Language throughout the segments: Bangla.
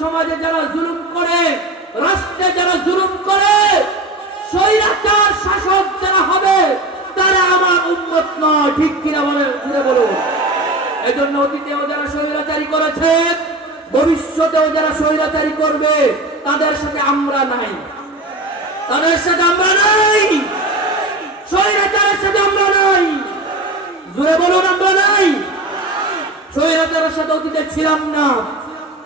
সমাজে যারা জুলুম করে, রাষ্ট্রে যারা জুলুম করে, স্বৈরাচার শাসক যারা হবে, তারা আমার উন্মত নয়। ঠিক কিনা বলে জুড়ে বলুন। এজন্য অতীতেও যারা স্বৈরাচারী করেছে, ভবিষ্যতেও যারা স্বৈরাচারী করবে, তাদের সাথে আমরা নাই। তাদের সাথে আমরা নাই। স্বৈরাচারের সাথে আমরা নাই। জুড়ে বলুন, আমরা নাই। স্বৈরাচারের সাথে অতীতে ছিলাম না।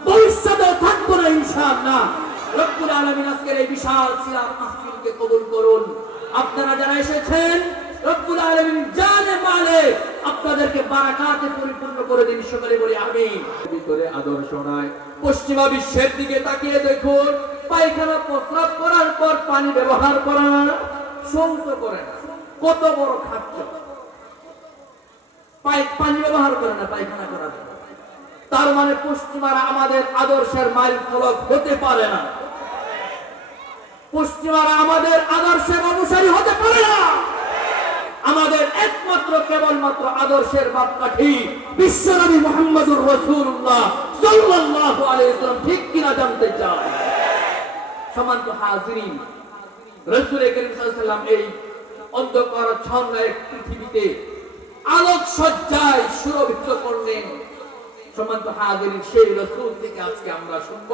ভবিষ্যতেও থাকব না, ইনশাআল্লাহ। রব্বুল আলামিন আজকের এই বিশাল সিরাত মাহফিলকে কবুল করুন। আপনারা যারা এসেছেন, রব্বুল আলামিন জানে মালে, আপনাদেরকে বারাকাতে পরিপূর্ণ করে দিন, সকলে বলি আমিন। ভিতরে আদর্শ নয়, পশ্চিমা বিশ্বের দিকে তাকিয়ে দেখুন, পায়খানা প্রস্রাব করার পর পানি ব্যবহার করা, শৌচ করে না। কত বড় খাদ্য। পানি ব্যবহার করে না, পায়খানা করার জন্য। তার মানে পশ্চিমারা আমাদের আদর্শের মাইল ফলক হতে পারে না। পশ্চিমারা আমাদের আদর্শের অনুসারী হতে পারে না। আমাদের একমাত্র কেবলমাত্র আদর্শের মাপকাঠি বিশ্বনবী মোহাম্মদুর রসুল্লাহ সাল্লাল্লাহু আলাইহি ঠিক কিনা জানতে চায় সমান্ত হাজিরিন। রসুল করিম এই অন্ধকার, ছন্ন এক পৃথিবীতে আলোক সজ্জায় সুরভিত করলেন। সমান্ত হাজিরিন সেই রসুল থেকে আজকে আমরা শুনব,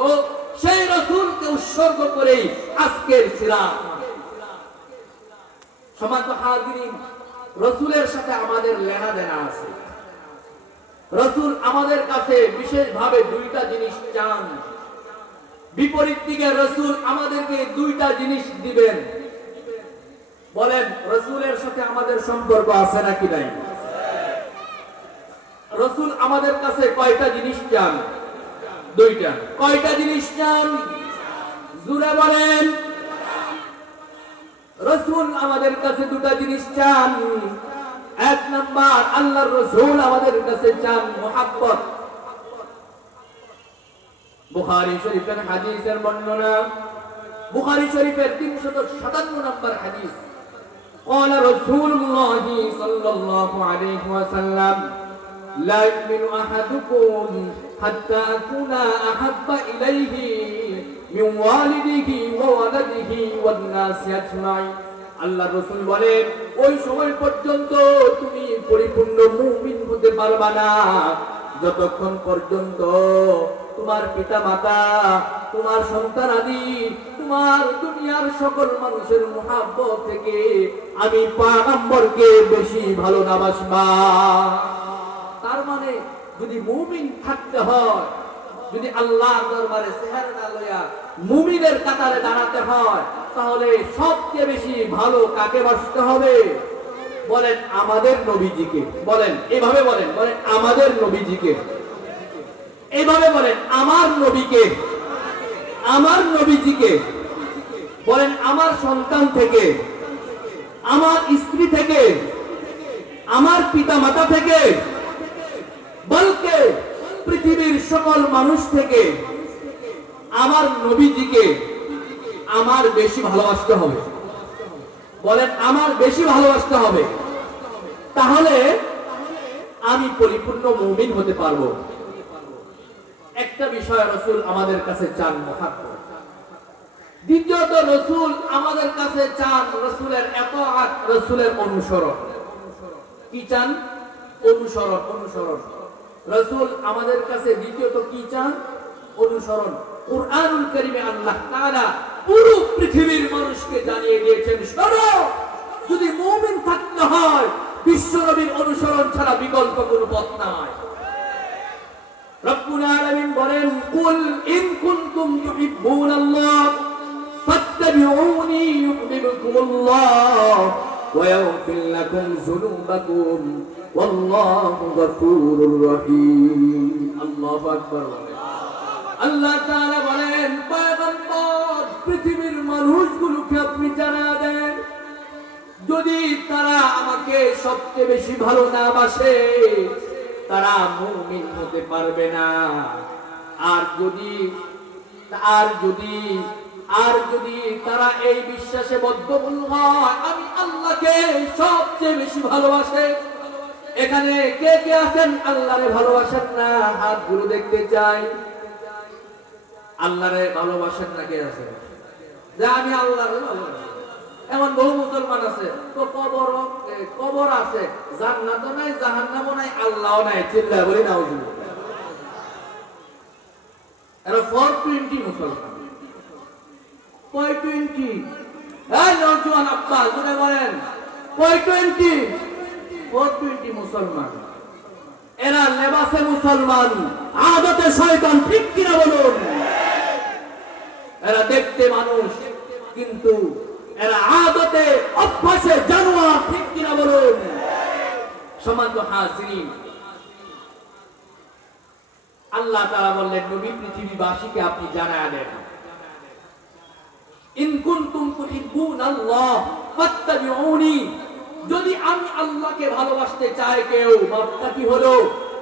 সেই রসুলকে উৎসর্গ করেই আজকের সিরাত। সমান্ত হাজিরিন রসুলের সাথে আমাদের লেনা দেনা আছে। রসুল আমাদের কাছে বিশেষভাবে দুইটা জিনিস চান। বিপরীত দিকে রসুল আমাদেরকে দুইটা জিনিস দিবেন। বলেন, রসুলের সাথে আমাদের সম্পর্ক আছে নাকি নাই? রসুল আমাদের কাছে কয়টা জিনিস চান দুইটা কয়টা জিনিস চান জুড়ে বলেন রসুল আমাদের কাছে দুটা জিনিস চান এক নাম্বার আল্লাহর রসুল আমাদের কাছে চান মোহাব্বত বুখারী শরীফের হাদিসের বর্ণনা বুখারী শরীফের 357 নম্বর হাদিস قال رسول الله صلى الله عليه وسلم لا يؤمن أحدكم حتى أكون أحب إليه من والده وولده والناس أجمعين আল্লাহ রসুল বলেন ওই সময় পর্যন্ত তুমি পরিপূর্ণ মুমিন হতে পারবা না যতক্ষণ পর্যন্ত তোমার পিতা মাতা তোমার সন্তান আদি তোমার দুনিয়ার সকল মানুষের মহাব্বত থেকে আমি পাগম্বরকে বেশি ভালো না বাসবা তার মানে যদি মুমিন থাকতে হয়, যদি আল্লাহ দরবারে সেহার না লইয়া মুমিনের কাতারে দাঁড়াতে হয়, তাহলে সবচেয়ে বেশি ভালো কাকে বাসতে হবে? বলেন আমাদের নবীজিকে। বলেন, এভাবে বলেন বলেন আমাদের নবীজিকে। এইভাবে বলেন, আমার নবীকে। আমার নবীজিকে। বলেন, আমার সন্তান থেকে। আমার স্ত্রী থেকে। আমার পিতা মাতা থেকে। বলকে পৃথিবীর সকল মানুষ থেকে আমার নবীজিকে আমার বেশি ভালোবাসতে হবে। বলেন, আমার বেশি ভালোবাসতে হবে। তাহলে আমি পরিপূর্ণ মৌমিন হতে পারব। একটা বিষয় রসুল আমাদের কাছে চান মহাত্ম। দ্বিতীয়ত, রসুল আমাদের কাছে চান রসুলের এত রসুলের অনুসরণ। কি চান? অনুসরণ অনুসরণ। রসুল আমাদের কাছে দ্বিতীয়ত কি চান? অনুসরণ। কোরআনুল করিমে আল্লাহ তাআলা পুরো পৃথিবীর মানুষকে জানিয়ে দিয়েছেন, শোনো, যদি মুমিন থাকতে হয় বিশ্বনবীর অনুসরণ ছাড়া বিকল্প কোনো পথ নাই। রব্বুল আলামিন বলেন লাকুম যুনুবাকুম ওয়াল্লাহু গফুরুর রহিম আল্লাহু আকবার বলেন। আল্লাহ তাআলা বলেন, পয়গম্বর, পৃথিবীর মানুষগুলোকে আপনি জানা দেন। যদি তারা আমাকে সবচেয়ে বেশি ভালো না বাসে, তারা মুমিন হতে পারবে না। আর যদি আর যদি আর যদি তারা এই বিশ্বাসে বদ্ধমূল হয়, আমি আল্লাহকে সবচেয়ে বেশি ভালোবাসে। এখানে কে কে আছেন? আল্লাহরে ভালোবাসেন না, হাতগুলো দেখতে চাই। আল্লাহরে ভালোবাসেন না কে আছে? আমি আল্লাহরে এমন বহু মুসলমান আছে, তো কবর কবর আছে, জান্নাতও নাই, জাহান্নামও নাই, আল্লাহও নাই চিল্লা বলি নাউজুবিল্লাহ। এরা ফোর টোয়েন্টি মুসলমান। মুসলমান। এরা আদতে শয়তান, ঠিক কিনা বলুন? এরা দেখতে মানুষ, কিন্তু এরা আদতে অভ্যাসে জানোয়ার, ঠিক কিনা বলুন? আল্লাহ তারা বললেন, নবী পৃথিবীবাসীকে আপনি জানায় দেন। ইন কুনতুম তুহিব্বুন আল্লাহ ফাত্তাবিউনি। যদি আমি আল্লাহকে ভালোবাসতে চাই কেউ বার্তা কি হলো?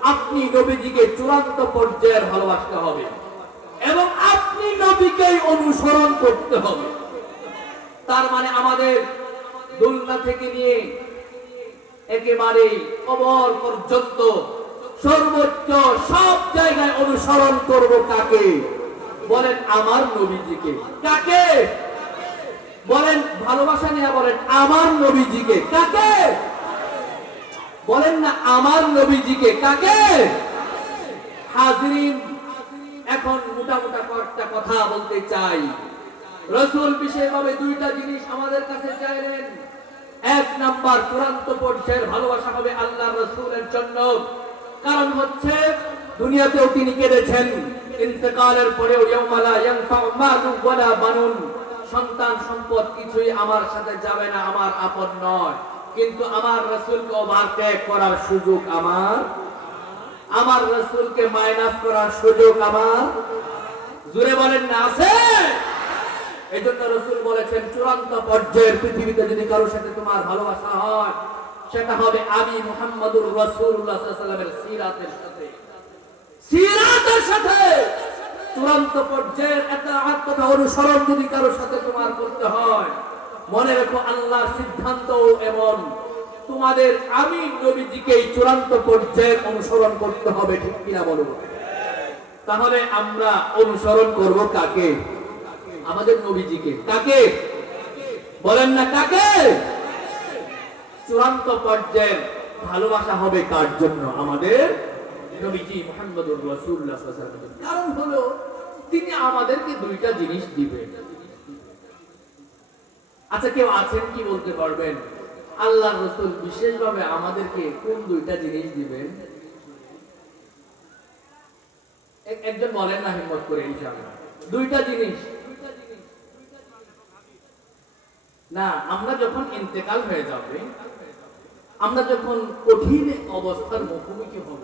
আপনি নবীজিকে চূড়ান্ত পর্যায়ের ভালোবাসতে হবে। এবং আপনি নবীকেই অনুসরণ করতে হবে। তার মানে আমাদের দুলনা থেকে নিয়ে একেবারে কবর পর্যন্ত সর্বোচ্চ সব জায়গায় অনুসরণ করব কাকে? বলেন আমার নবীজিকে। কাকে? বলেন, ভালোবাসা নিয়ে বলেন, আমার নবীজিকে কাকে? বলেন না, আমার নবীজিকে কাকে? হাজরিন, এখন মোটা মোটা কয়েকটা কথা বলতে চাই। রসুল বিশেষভাবে দুইটা জিনিস আমাদের কাছে চাইলেন। এক নাম্বার, চূড়ান্ত পর্যায়ের ভালোবাসা হবে আল্লাহ রসুলের জন্য। কারণ হচ্ছে, দুনিয়াতেও তিনি কেঁদেছেন। ইন্তেকালের পরেও ইয়াউমালা ইয়ানফাউ মালু ওয়ালা বানুন। সন্তান সম্পদ কিছুই আমার সাথে যাবে না, আমার আপন নয়। কিন্তু আমার রসুলকে ওভারটেক করার সুযোগ আমার। আমার রসুলকে মাইনাস করার সুযোগ আমার। জুড়ে বলেন না, আছে? এই জন্য রসুল বলেছেন, চূড়ান্ত পর্যায়ের পৃথিবীতে যদি কারোর সাথে তোমার ভালোবাসা হয়, সেটা হবে আমি মুহাম্মদুর সাল্লাল্লাহু সিরাতের সাথে। সিরাতের সাথে! চূড়ান্ত পর্যায়ের এতাআত তথা অনুসরণ যদি কারোর সাথে তোমার করতে হয়, মনে রেখো আল্লাহর সিদ্ধান্ত এমন। তোমাদের আমি নবীজিকেই চূড়ান্ত পর্যায়ের অনুসরণ করতে হবে, ঠিক কিনা বলো? তাহলে আমরা অনুসরণ করব কাকে? আমাদের নবীজিকে। কাকে? বলেন না কাকে? চূড়ান্ত পর্যায়ের ভালোবাসা হবে কার জন্য? আমাদের নবীজি মুহাম্মদুর সাল্লাল্লাহু কারণ হলো, তিনি আমাদেরকে দুইটা জিনিস দিবেন। আচ্ছা কেউ আছেন কি বলতে পারবেন? আল্লাহ রসুল বিশেষভাবে আমাদেরকে কোন দুইটা জিনিস দিবেন? একজন বলেন না হিম্মত করে, ইনশাআল্লাহ। দুইটা জিনিস। না, আমরা যখন ইন্তেকাল হয়ে যাবে, আমরা যখন কঠিন অবস্থার মুখোমুখি হব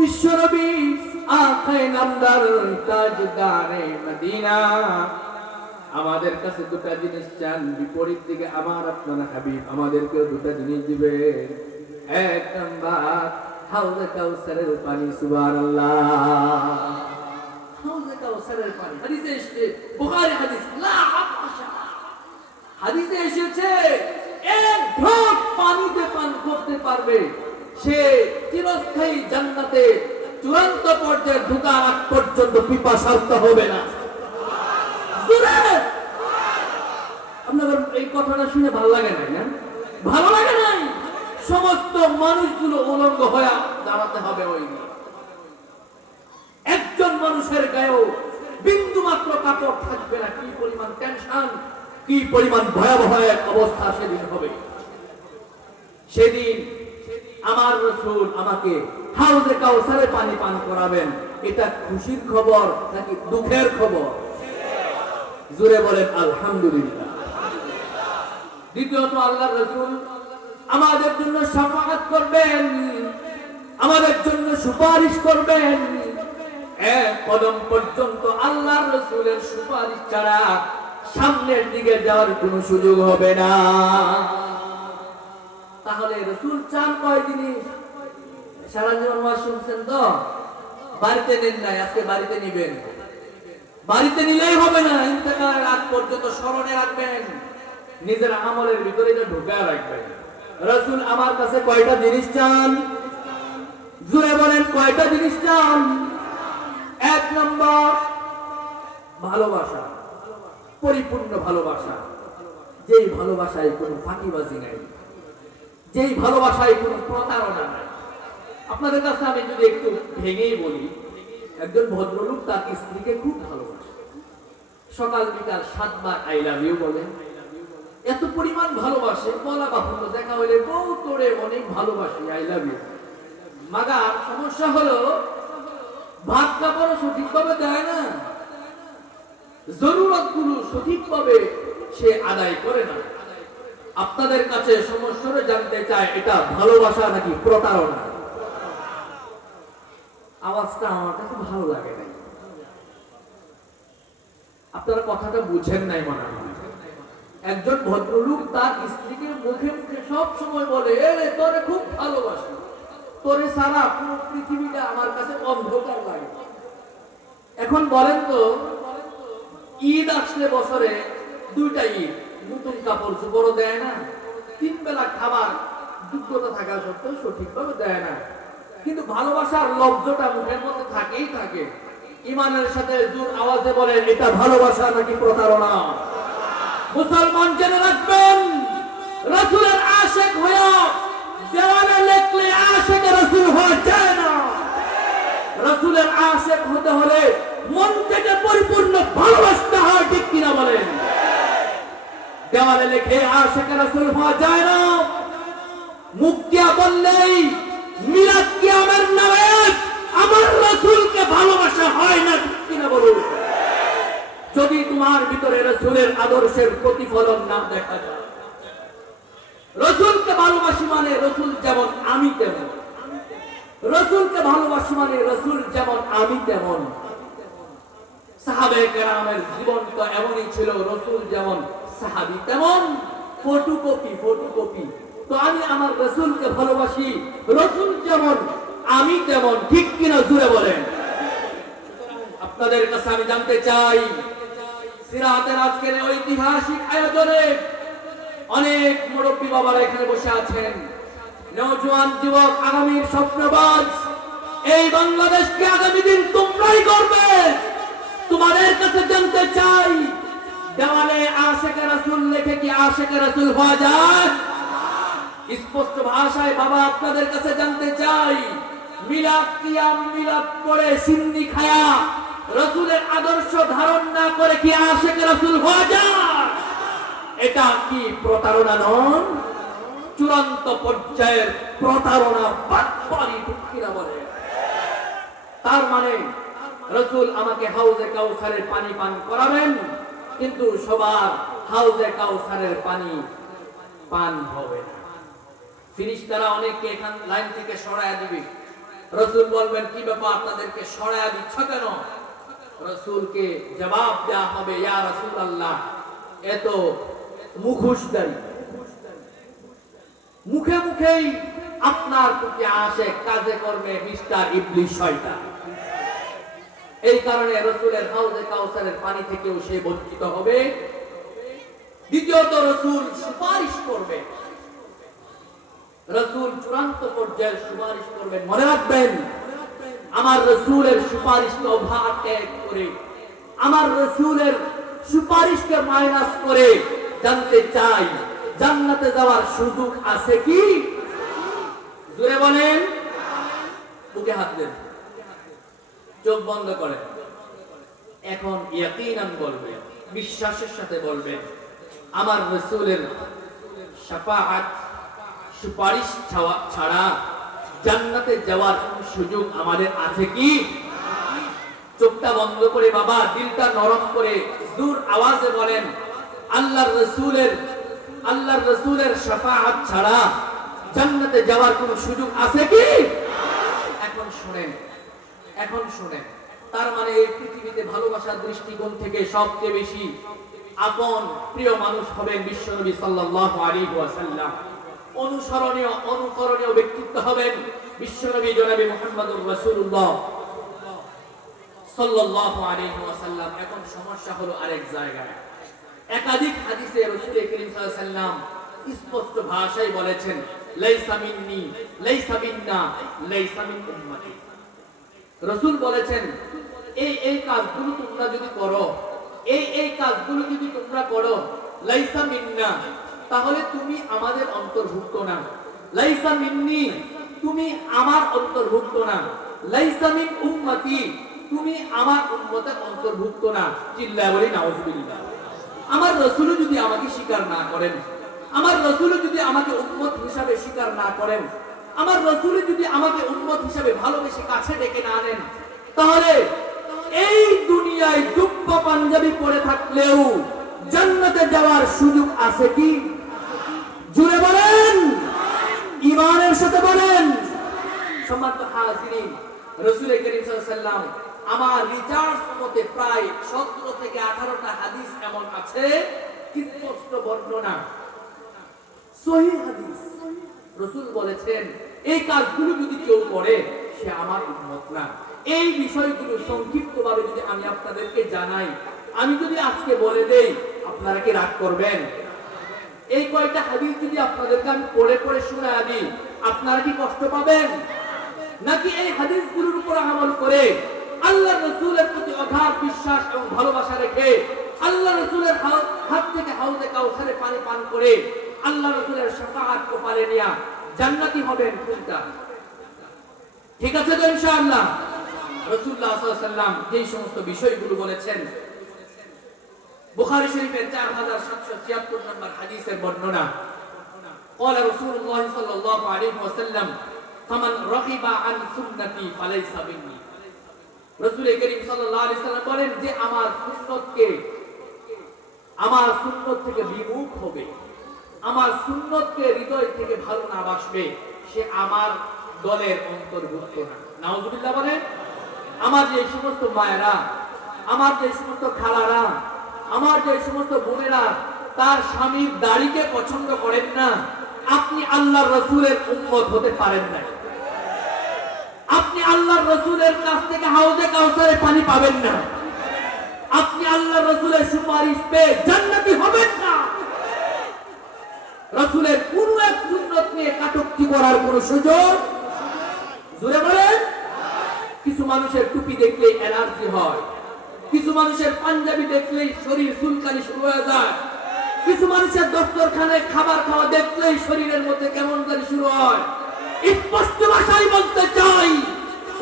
বিশ্বনবী আখায়ে নামদার তাজদারে মদিনা। আমাদের কাছে দুটা জিনিস চান, বিপরীত দিকে আমার আপনার হাবিব, আমাদেরকেও দুটা জিনিস দিবে। এক নাম্বার, হাউজে কাউসারের পানি, সুবহানাল্লাহ। হাউজে কাউসারের পানি, হাদিসে এসেছে, বুখারী হাদিস, লা আবশা হাদিসে এসেছে, এক ঢোক পানিতে পান করতে পারবে। সে চিরস্থায়ী জান্নাতে চূড়ান্ত পর্যায়ে ঢোকার আগ পর্যন্ত পিপাসার্ত হবে না। জোরে! আপনাদের এই কথাটা শুনে ভালো লাগে নাই না ভালো লাগে নাই? সমস্ত মানুষগুলো উলঙ্গ হয়ে দাঁড়াতে হবে ওই। একজন মানুষের গায়েও বিন্দু মাত্র কাপড় থাকবে না। কি পরিমাণ টেনশন কি পরিমাণ ভয়াবহ এক অবস্থা সেদিন হবে। সেদিন আমার রসুল আমাকে হাউজে কাউসারে পানি পান করাবেন। এটা খুশির খবর নাকি দুঃখের খবর? জুড়ে বলেন, আলহামদুলিল্লাহ। দ্বিতীয়ত আল্লাহ রসুল আমাদের জন্য সাফাত করবেন, আমাদের জন্য সুপারিশ করবেন। এক কদম পর্যন্ত আল্লাহর রসুলের সুপারিশ ছাড়া সামনের দিকে যাওয়ার কোনো সুযোগ হবে না। তাহলে রসুল চান কয় জিনিস সারা জীবন শুনছেন তো? বাড়িতে নেন নাই, আজকে বাড়িতে নিবেন। বাড়িতে নিলেই হবে না, ইন্তেকালের আগ পর্যন্ত স্মরণে রাখবেন। নিজের আমলের ভিতরে এটা ঢুকায় রাখবেন। রসুল আমার কাছে কয়টা জিনিস চান? জুড়ে বলেন, কয়টা জিনিস চান? এক নম্বর, ভালোবাসা। পরিপূর্ণ ভালোবাসা। যেই ভালোবাসায় কোনো ফাঁকিবাজি নাই। যেই ভালোবাসায় কোনো প্রতারণা নাই। আপনাদের কাছে আমি যদি একটু ভেঙেই বলি, একজন ভদ্রলোক তার স্ত্রীকে খুব ভালোবাসে। সকাল বিকাল সাতবার আই লাভ ইউ বলেন এত পরিমাণ ভালোবাসে, বলা বাহুল্য, দেখা হলে বউ তোরে অনেক ভালোবাসি আই লাভ ইউ মাগার সমস্যা হলো, ভাত কাপড় সঠিকভাবে দেয় না। জরুরতগুলো সঠিকভাবে সে আদায় করে না। আপনাদের কাছে সমস্যাটা জানতে চায় এটা ভালোবাসা নাকি প্রতারণা? আওয়াজটা আমার কাছে ভালো লাগে নাই। আপনারা কথাটা বুঝেন নাই মনে হয়। একজন ভদ্রলোক তার স্ত্রীকে মুখে মুখে সব সময় বলে এরে তোরে খুব ভালোবাসি। তোরে সারা পুরো পৃথিবীটা আমার কাছে অন্ধকার লাগে। এখন বলেন তো, ঈদ আসলে বছরে দুইটা ঈদ। নতুন কাপড় চোপড়ও দেয় না। তিন বেলা খাবার যোগ্যতা থাকা সত্ত্বেও সঠিকভাবে দেয় না। কিন্তু ভালোবাসার লব্জটা মুখের মধ্যে থাকেই থাকে। ইমানের সাথে জোর আওয়াজে বলে, এটা ভালোবাসা নাকি প্রতারণা? মুসলমান জেনে রাখবেন, রসুলের আশেক হয়ে দেওয়ালে লেখলে আশেক রসুল হওয়া যায় না। রসুলের আশেক হতে হলে মন থেকে পরিপূর্ণ ভালোবাসতে হয়, ঠিক কিনা বলেন? দেওয়ালে লেখে আশেক রসুল হওয়া যায় না। মুখ দিয়া বললেই, মিলাদ কিয়ামের নামে আমার রসুলকে ভালোবাসা হয় না কিনা বলুন? যদি তোমার ভিতরে রসুলের আদর্শের প্রতিফলন না দেখা যায়। রসুলকে ভালোবাসি মানে রসুল যেমন আমি তেমন। রসুলকে ভালোবাসি মানে রসুল যেমন আমি তেমন। সাহাবে কেরামের জীবন তো এমনই ছিল, রসুল যেমন সাহাবি, তেমন ফটোকপি ফটোকপি। তো আমি আমার রসুলকে ভালোবাসি। রসুল যেমন, আমি তেমন, ঠিক কিনা জুড়ে বলেন। আপনাদের কাছে আমি জানতে চাই, সিরাতের আজকের ঐতিহাসিক আয়োজনে অনেক মুরব্বী বাবারা এখানে বসে আছেন। নওজোয়ান যুবক আগামীর স্বপ্নবাজ, এই বাংলাদেশকে আগামী দিন তোমরাই করবে তোমাদের কাছে জানতে চাই দেওয়ালে আশেকে রাসূল লেখে কি আশেকে রাসূল হওয়া যায়? স্পষ্ট ভাষায় বাবা আপনাদের কাছে জানতে চাই সিন্নি খায়া আদর্শ করে কি এটা কি প্রতারণা নন চূড়ান্ত পর্যায়ের প্রতারণা বলে। তার মানে রসুল আমাকে হাউজে কাউসারের পানি পান করাবেন কিন্তু সবার হাউজে কাউসারের পানি পান হবে ফিরিস্তারা অনেককে এখান লাইন থেকে দিবে। রসুল বলবেন, কি ব্যাপার আপনাদেরকে দিচ্ছ কেন? রসুলকে জবাব দেওয়া হবে, ইয়া রসুল আল্লাহ এত মুখে মুখেই আপনার প্রতি আসে কাজে কর্মে মিস্টার ইবলিশ শয়তান। এই কারণে রসুলের হাউজে কাউসারের পানি থেকেও সে বঞ্চিত হবে। দ্বিতীয়ত, রসুল সুপারিশ করবে। রসুল চূড়ান্ত পর্যায়ের সুপারিশ করবেন মনে রাখবেন, আমার রসুলের সুপারিশকে ওভারটেক করে, আমার রসুলের সুপারিশকে মাইনাস করে জানতে চাই, জান্নাতে যাওয়ার সুযোগ আছে কি? জুড়ে বলেন। বুকে হাত দেন। চোখ বন্ধ করেন এখন ইয়াকিনান বলবেন বিশ্বাসের সাথে বলবেন আমার রসুলের শাফাআত সুপারিশ ছাড়া জান্নাতে যাওয়ার সুযোগ আমাদের আছে কি? চোখটা বন্ধ করে বাবা, দিলটা নরম করে দূর আওয়াজে বলেন, আল্লাহর রসুলের আল্লাহর রসুলের সাফাহাত ছাড়া জান্নাতে যাওয়ার কোনো সুযোগ আছে কি? এখন শুনেন এখন শুনেন, তার মানে এই পৃথিবীতে ভালোবাসার দৃষ্টিকোণ থেকে সবচেয়ে বেশি আপন প্রিয় মানুষ হবেন বিশ্বনবী সাল্লাল্লাহু আলাইহি ওয়াসাল্লাম। অনুসরণীয়, অনুকরণীয় ব্যক্তিত্ব হবেন বিশ্বনবী জনাবি মুহাম্মদুর রাসূলুল্লাহ সাল্লাল্লাহু আলাইহি ওয়াসাল্লাম। এখন সমস্যা হলো আরেক জায়গায়। একাধিক হাদিসে রাসূল করিম সাল্লাল্লাহু আলাইহি ওয়াসাল্লাম স্পষ্ট ভাষায় বলেছেন, লাইসা মিন্নি, লাইসা মিন্না, লাইসা মিন উম্মতি। রসুল বলেছেন, এই এই কাজগুলো তোমরা যদি করো, এই এই কাজগুলো যদি তোমরা করো, লাইসা মিন্না, তাহলে তুমি আমাদের অন্তর্ভুক্ত না। লাইসা মিন্নি, তুমি আমার অন্তর্ভুক্ত না। লাইসা মিন উম্মতি, তুমি আমার উম্মতের অন্তর্ভুক্ত না। চিল্লায় বলি নাউজুবিল্লাহ আমার রসুল যদি আমাকে স্বীকার না করেন, আমার রসুল যদি আমাকে উম্মত হিসাবে স্বীকার না করেন আমার রসুল যদি আমাকে উম্মত হিসাবে ভালোবেসে কাছে ডেকে না আনেন তাহলে এই দুনিয়ায় জুব্বা পাঞ্জাবি পরে থাকলেও জান্নাতে যাওয়ার সুযোগ আছে কি? জুড়ে বলেন ইমানের সাথে বলেন। সম্মানিত হাজিরিন রসুল করিম আলাইহি আমার রিচার্জ মতে প্রায় 17 থেকে 18টা হাদিস এমন আছে, স্পষ্ট বর্ণনা। সহিহ হাদিস। রসুল বলেছেন এই কাজগুলো যদি কেউ করে, সে আমার উন্মত না। এই বিষয়গুলো সংক্ষিপ্তভাবে যদি আমি আপনাদেরকে জানাই, আমি যদি আজকে বলে দেই, আপনারা কি রাগ করবেন? এই কয়টা হাদিস যদি আপনাদেরকে আমি পড়ে পড়ে শোনা দিই আপনারা কি কষ্ট পাবেন? নাকি এই হাদিসগুলোর উপর আমল করে আল্লাহ রসুলের প্রতি অগাধ বিশ্বাস এবং ভালোবাসা রেখে আল্লাহ রসুলের হাত থেকে হাউজে কাউসারে পানি পান করে আল্লাহ রসুলের শাফাআত কপালে নিয়া জান্নাতি হবেন কোনটা ঠিক আছে তো ইনশাআল্লাহ রাসূলুল্লাহ সাল্লাল্লাহু আলাইহি সাল্লাম যেই সমস্ত বিষয়গুলো বলেছেন বুখারী শরীফের 4776 নম্বর হাদিসের বর্ণনা قال رسول الله صلى الله عليه وسلم فمن رغب عن سنتي فليس مني রাসূল করিম সাল্লাল্লাহু আলাইহি সাল্লাম বলেন যে আমার সুন্নতকে আমার সুন্নত থেকে বিমুখ হবে আমার সুন্নতকে হৃদয় থেকে ভালো না বাসবে, সে আমার দলের অন্তর্ভুক্ত না। নাউজুবিল্লাহ বলেন, আমার যে সমস্ত মায়েরা, আমার যে সমস্ত খালারা, আমার যে সমস্ত বোনেরা, তার স্বামীর দাড়িকে পছন্দ করেন না, আপনি আল্লাহ রসুলের উম্মত হতে পারেন না। আপনি আল্লাহ রসুলের কাছ থেকে হাউজে কাউসারে পানি পাবেন না। আপনি আল্লাহ রসুলের সুপারিশ পেয়ে জান্নাতি হবেন না। রসুলের কোন এক সুন্নত নিয়ে কাটক্তি করার কোন সুযোগ? জুড়ে বলেন। কিছু মানুষের টুপি দেখলে অ্যালার্জি হয়। কিছু মানুষের পাঞ্জাবি দেখলেই শরীর চুলকানি শুরু হয়ে যায়। কিছু মানুষের দপ্তরখানায় খাবার খাওয়া দেখলেই শরীরের মধ্যে কেমন জানি শুরু হয়। স্পষ্ট ভাষায় বলতে চাই,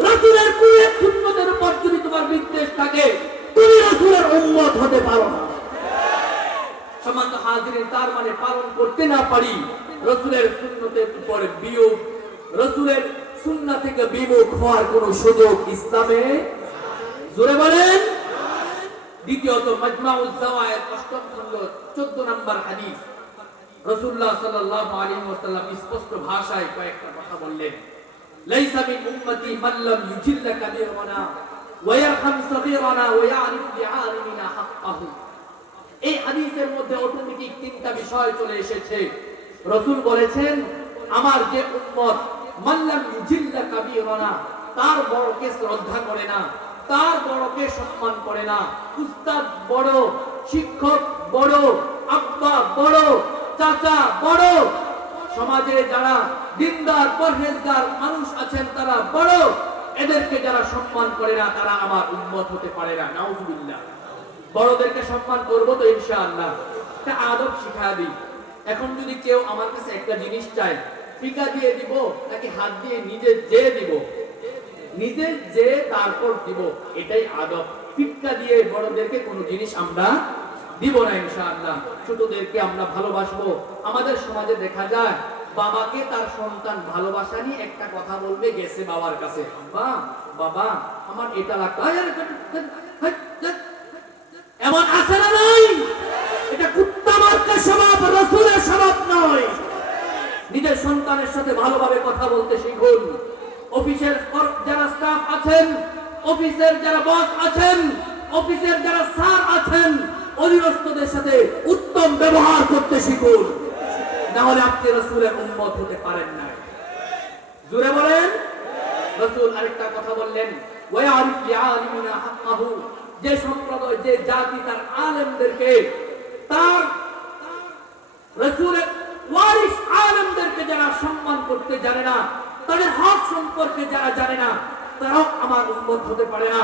রসুলের এক সুন্নতের উপর যদি তোমার বিদ্বেষ থাকে, তুমি রসুলের উম্মত হতে পারো না। সমান্ত হাজিরিন তার মানে পালন করতে না পারি, রসুলের সুন্নতের উপর বিয়োগ, রসুলের সুন্না থেকে বিমুখ হওয়ার কোন সুযোগ ইসলামে জোরে বলেন। দ্বিতীয়ত মাজমাউল অষ্টম খণ্ড 14 নম্বর হাদিস। রাসূলুল্লাহ সাল্লাল্লাহু আলাইহি ওয়াসাল্লাম স্পষ্ট ভাষায় কয়েকটা কথা বললেন। লাইসা মিন উম্মতি মান লাম ওয়া ইয়ারহাম সগীরানা ওয়া হাক্কাহু। এই হাদিসের মধ্যে অটোমেটিক তিনটা বিষয় চলে এসেছে। রসুল বলেছেন, আমার যে উম্মত মাল্লাম ইউজিল্লা কাবীরানা, তার বড়কে শ্রদ্ধা করে না, তার বড়কে সম্মান করে না। উস্তাদ বড়, শিক্ষক বড়, আব্বা বড়, চাচা বড়। সমাজে যারা দিনদার, পরহেজগার মানুষ আছেন, তারা বড়। এদেরকে যারা সম্মান করে না, তারা আমার উম্মত হতে পারে না। নাউজুবিল্লাহ। বড়দেরকে সম্মান করব তো ইনশাআল্লাহ একটা আদব শিখা দিই এখন যদি কেউ আমার কাছে একটা জিনিস চায় ফিকা দিয়ে দিব নাকি হাত দিয়ে নিজে যে দিব নিজে যে তারপর দিব এটাই আদব ফিক্কা দিয়ে বড়দেরকে কোনো জিনিস আমরা দিব না ইনশাআল্লাহ ছোটদেরকে আমরা ভালোবাসবো আমাদের সমাজে দেখা যায় বাবাকে তার সন্তান ভালোবাসা নিয়ে একটা কথা বলবে গেছে বাবার কাছে বা বাবা আমার এটা লাগতো এমন আছে না নাই? এটা কুত্তা মার্কার স্বভাব, রসুলের স্বভাব নয়। নিজের সন্তানের সাথে ভালোভাবে কথা বলতে শিখুন। অফিসের যারা স্টাফ আছেন, অফিসের যারা বস আছেন, অফিসের যারা স্যার আছেন, অধীনস্থদের সাথে উত্তম ব্যবহার করতে শিখুন। না হলে আপনি রসুলের উন্মত হতে পারেন না। জুড়ে বলেন? রসুল আরেকটা কথা বললেন ওয়ারিফ লিআলিমিনা হাক্কাহু। যে সম্প্রদায়, যে জাতি, তার আলেমদেরকে তার আলেমদেরকে যারা সম্মান করতে জানে না, তাদের হক সম্পর্কে যারা জানে না, তারাও আমার উন্মত হতে পারে না।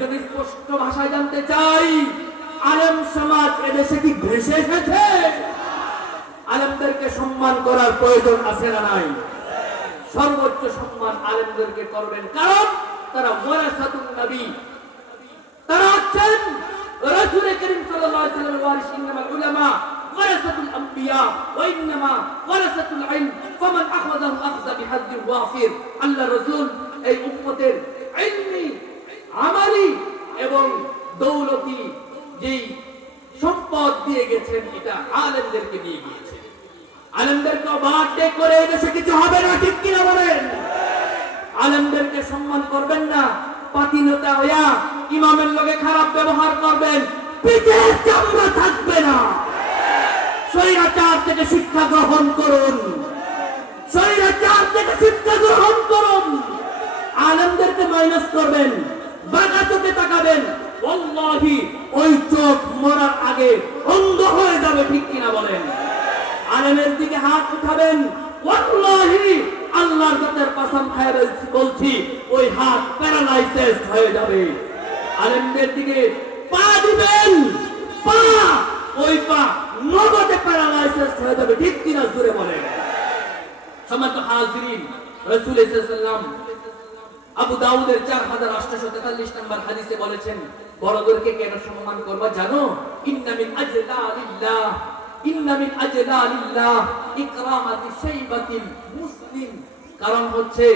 জন্য স্পষ্ট ভাষায় জানতে চাই, আলেম সমাজ এদেশে কি ভেসে এসেছে? আলেমদেরকে সম্মান করার প্রয়োজন আছে না নাই? সর্বোচ্চ সম্মান আলেমদেরকে করবেন। কারণ তারা ওয়ারাসাতুন নবী এই সম্পদ দিয়ে গেছেন, এটা আলেমদেরকে দিয়ে গিয়েছেন আলেমদেরকে বার্থডে করে কিছু হবে না, ঠিক কিনা বলেন? আলেমদেরকে সম্মান করবেন না পাতিলতা হইয়া ইমামের লগে খারাপ ব্যবহার করবেন, পিঠের চামড়া থাকবে না। স্বৈরাচার থেকে শিক্ষা গ্রহণ করুন। স্বৈরাচার থেকে শিক্ষা গ্রহণ করুন। আলেমদেরকে মাইনাস করবেন বাঁকা চোখে তাকাবেন। অল্লাহি ওই চোখ মরার আগে অন্ধ হয়ে যাবে ঠিক কিনা বলেন। আলেমের দিকে হাত উঠাবেন, ওয়াল্লাহি আল্লাহর জাতের কসম খায় বলছি- ওই হাত প্যারালাইসিস হয়ে যাবে। আলেমদের দিকে পা দিবেন, পা, ওই পা নগদে প্যারালাইসিস হয়ে যাবে, ঠিক কিনা জুড়ে বলেন। সম্মানিত হাজিরিন, রাসূল সাল্লাল্লাহু আবু দাউদের চার হাজার আটশো তেতাল্লিশ নম্বর হাদিসে বলেছেন বড়দেরকে কেন সম্মান করবা জানো? ইন্নামিন আজলালিল্লাহ ইন্নামিন আজলালিল্লাহ ইকরামাতি মুসলিম। কারণ হচ্ছে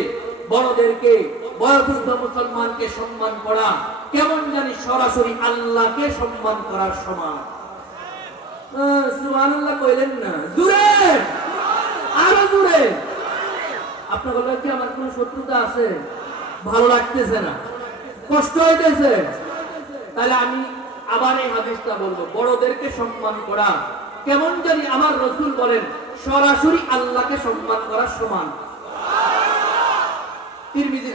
বড়দেরকে, বয়োবৃদ্ধ মুসলমানকে সম্মান করা, কেমন জানি সরাসরি আল্লাহকে সম্মান করার সমান। সুবহানাল্লাহ কইলেন না। আরও জুড়ে! আপনার কি আমার কোনো শত্রুতা আছে? ভালো লাগতেছে না। কষ্ট হইতেছে। তাহলে আমি আবার এই হাদিসটা বলব। বড়দেরকে সম্মান করা কেমন জানি আমার রসুল বলেন, সরাসরি আল্লাহকে সম্মান করা সমান।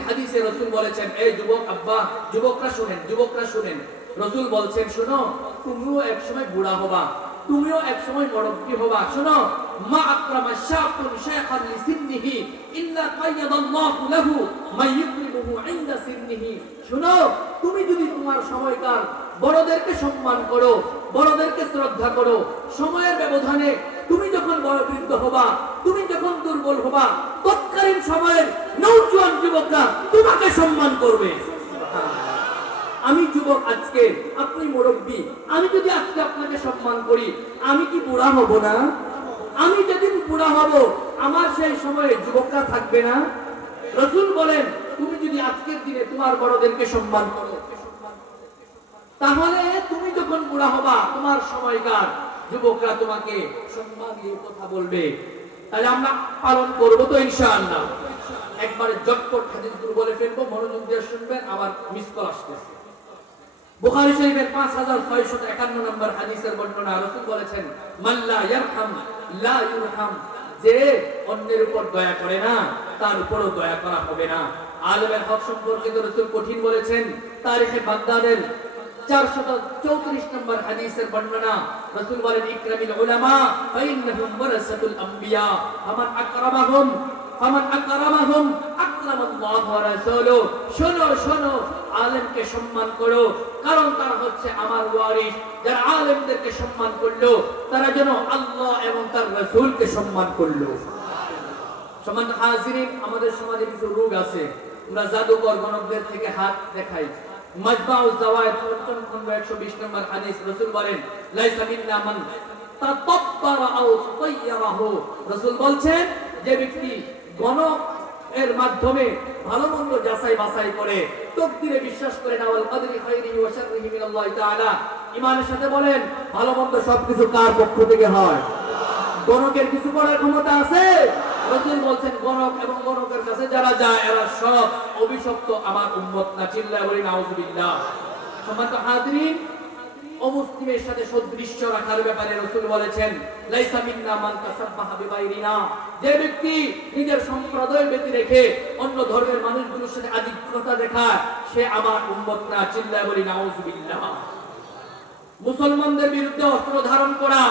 হাদিসে রসুল বলেছেন, এই যুবক, আব্বা, যুবকরা শুনেন যুবকরা শুনেন। রসুল বলছেন, শোনো, তুমিও একসময় বুড়া হবা, তুমিও একসময় মুরব্বি হবা। শোনো, মা আকরামা শাবুন শায়খান লিসিন্নিহি ইল্লা কাইয়াদাল্লাহু লাহু মা ইউকরিমুহু ইনদা সিন্নিহি। শোনো, তুমি যদি তোমার সময়কার বড়দেরকে সম্মান করো, বড়দেরকে শ্রদ্ধা করো। সময়ের ব্যবধানে তুমি যখন বয়োবৃদ্ধ হবা, তুমি যখন দুর্বল হবা, তৎকালীন সময়ের নৌজোয়ান যুবকরা তোমাকে সম্মান করবে। আমি যুবক আজকে, আপনি মুরব্বী, আমি যদি আজকে আপনাকে সম্মান করি, আমি কি বুড়া হব না? আমি যেদিন বুড়া হব, আমার সেই সময়ে যুবকরা থাকবে না? রসুল বলেন, তুমি যদি আজকের দিনে তোমার বড়দেরকে সম্মান করো তাহলে তুমি যখন বুড়া হবা, তোমার সময়কার যুবকরা তোমাকে সম্মান দিয়ে কথা বলবে। তাহলে আমরা পালন করব তো ইনশাআল্লাহ। একবারে জটপট হাদিসগুলো বলে ফেলব, মনোযোগ দিয়ে শুনবেন, আবার মিস কল আসতেছে। বুখারী শরীফের 5651 নম্বর হাদিসের বর্ণনা, রাসূল বলেছেন মাল্লা ইয়ারহাম, লা ইউরহাম, যে অন্যের উপর দয়া করে না, তার উপরও দয়া করা হবে না। আলেমের হক সম্পর্কে তো রাসূল কঠিন বলেছেন, তারিখে বাগদাদের 434 নম্বর হাদিসের বর্ণনা। রাসূল বলেন, ইকরামিল উলামা, ফাইন্নাহুম ওয়ারাসাতুল আম্বিয়া। ফামান আকরামাহুম ফামান আকরামাহুম, আকরামাল্লাহু ওয়া রাসূলুহু। শোনো শোনো, আলেমকে সম্মান করো। কারণ তারা হচ্ছে আমার ওয়ারিস যারা আলেমদেরকে সম্মান করল, তারা যেন আল্লাহ এবং তার রাসূলকে সম্মান করল। সমান হাজিরিন, আমাদের সমাজে কিছু রোগ আছে। আমরা জাদুকর গণকদের থেকে হাত দেখাই। মাজমাউ জাওয়ায়েদ পঞ্চম খন্ড 120 নম্বর হাদিস? বলেন আও বলছেন, যে ব্যক্তি এর মাধ্যমে ভালো মন্দ যাচাই বাছাই করে, তকদিরে বিশ্বাস করে না, ওয়াল কদরি খাইরিহি ওয়া তাআলা। ঈমানের সাথে বলেন, ভালো মন্দ সবকিছু কার পক্ষ থেকে হয়? গণকের কিছু করার ক্ষমতা আছে? রসুল বলছেন গণক এবং কাছে যারা যায়, এরা সব অভিশপ্ত আমার উম্মত না। চিল্লায় বলি নাউজুবিল্লাহ। হাজরিন, অমুসলিমের সাথে সদৃশ্য রাখার ব্যাপারে রসুল বলেছেন, লাইসা মিন্না মান যে ব্যক্তি নিজের সম্প্রদায় ব্যক্তি রেখে অন্য ধর্মের মানুষগুলোর সাথে আধিক্যতা দেখায়, সে আমার উম্মত না। চিল্লায় বলি, নাউজুবিল্লাহ। মুসলমানদের বিরুদ্ধে অস্ত্র ধারণ করা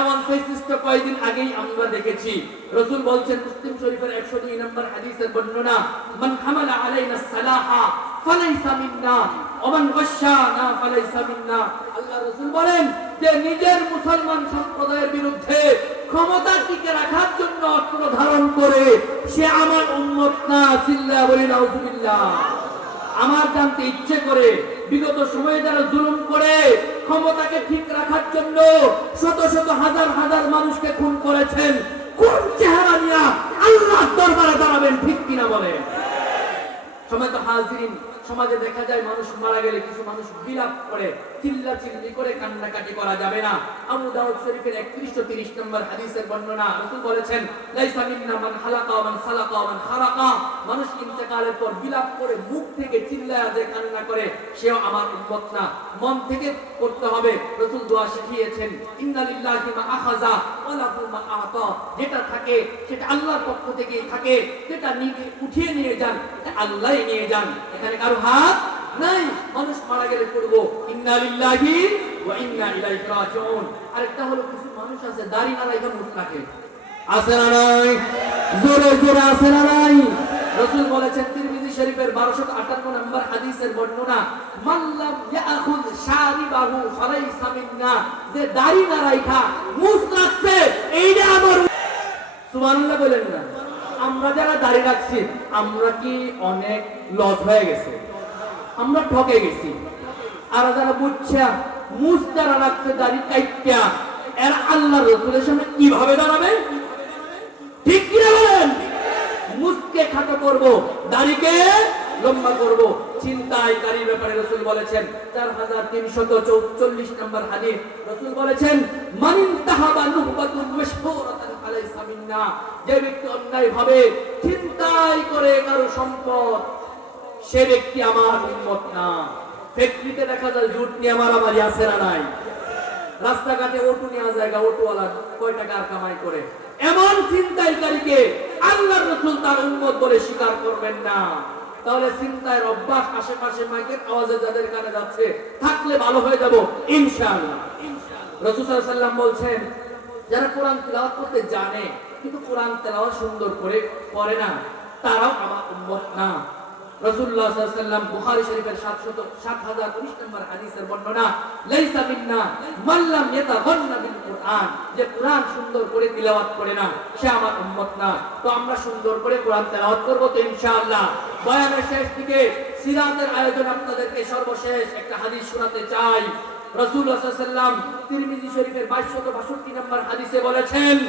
এমন ফেসিস্ট কয়েকদিন আগেই আমরা দেখেছি। রসুল বলছেন, মুসলিম শরীফের একশো দুই নম্বর হাদিসের বর্ণনা, মান আলাইনা সালাহা, ফালাইসা মিন্না ফালাইসা মিন্না। আল্লাহ রসুল বলেন যে, নিজের মুসলমান সম্প্রদায়ের বিরুদ্ধে ক্ষমতা টিকে রাখার জন্য অস্ত্র ধারণ করে, সে আমার উন্মত না চিল্লা বলি নাউজুবিল্লাহ। আমার জানতে ইচ্ছে করে, বিগত সময়ে যারা জুলুম করে, ক্ষমতাকে ঠিক রাখার জন্য শত শত হাজার হাজার মানুষকে খুন করেছেন। কোন চেহারা নিয়ে আল্লাহ দরবারে দাঁড়াবেন ঠিক কিনা বলে সময় তো হাজিরিন। সমাজে দেখা যায় মানুষ মারা গেলে কিছু মানুষ বিলাপ করে, চিল্লা চিল্লি করে কান্নাকাটি করা যাবে না। আবু দাউদ শরীফের 31 ও 30 নম্বর হাদিসের বর্ণনা রাসূল বলেছেন মান হালাকা মান সালাকা মান খারাকা। মানুষ ইন্তেকালের পর বিলাপ করে মুখ থেকে চিল্লায়া যে কান্না করে, সেও আমার উম্মত না। মন থেকে করতে হবে। রাসূল দোয়া শিখিয়েছেন, ইন্না লিল্লাহি মা আখাযা ওয়া লাহু মা আতা। যেটা থাকে, সেটা আল্লাহর পক্ষ থেকেই থাকে। যেটা নিয়ে উঠিয়ে নিয়ে যান আল্লাহই নিয়ে যান। এখানে কারও হাত নাই, মানুষ মারা গেলে রাজিউন। আরেকটা হলো কিছু মানুষ আছে, দাড়ি না রাখা মুখ রাখে আছে নাই? জোরে জোরে আছে না নাই? রাসূল বলেছেন, তিরমিজি শরীফের 1258 নম্বর হাদিসের বর্ণনা মাল্লাম ইয়াখুদ যে দাড়ি না রাখা মুখ রাখছে, এইটা আমার সুবহানাল্লাহ বলেন না। আমরা যারা দাঁড়িয়ে রাখছি আমরা কি অনেক লস হয়ে গেছে? আমরা ঠকে গেছি। আর যারা বুঝছে মুস যারা রাখছে দাড়ি কাইটা এর আল্লাহ রসুলের সামনে কীভাবে দাঁড়াবে? ঠিক কিনা বলেন? মুসকে খাটো করব, দাড়িকে লম্বা করব। চিন্তায়কারী ব্যাপারে রসুল বলেছেন, চার হাজার তিনশত চৌচল্লিশ নম্বর হাদিস রসুল বলেছেন মানিন তাহাবা নুহবাতুন মাশহুরাতান আলাইসা মিন্না যে ব্যক্তি অন্যায় ভাবে চিন্তাই করে কারও সম্পদ, সে ব্যক্তি আমার উন্মত না। ফ্যাক্টরিতে দেখা যায় জুট নিয়ে মারামারি আছে না নাই? রাস্তাঘাটে অটো নেওয়া জায়গা, অটোওয়ালা কয় টাকা কামাই করে? এমন চিন্তাইকারীকে আল্লাহ রসুল তার উন্মত বলে স্বীকার করবেন না। তাহলে চিন্তায় অভ্যাস আশেপাশে মাইকের আওয়াজে যাদের কানে যাচ্ছে থাকলে ভালো হয়ে যাব ইনশাআল্লাহ। রসুল সাল্লাম বলছেন যারা কোরআন তেলাওয়াত করতে জানে কিন্তু কোরআন তেলাওয়াত সুন্দর করে করে না তারাও আমার উম্মত না। রাসূলুল্লাহ সাল্লাল্লাহু আলাইহি ওয়াসাল্লাম বুখারী শরীফের 700 7019 নম্বর হাদিসের বর্ণনা, লাইসা মিন্না লাম ইয়াতাগান্না বিল কুরআন। যে কোরআন সুন্দর করে তো ইনশাআল্লাহ। বয়ানের শেষ আয়োজন আপনাদেরকে সর্বশেষ একটা হাদিস শোনাতে চাই। আলাইহি ওয়াসাল্লাম তিরমিজি শরীফের 2262 নম্বর হাদিসে বলেছেন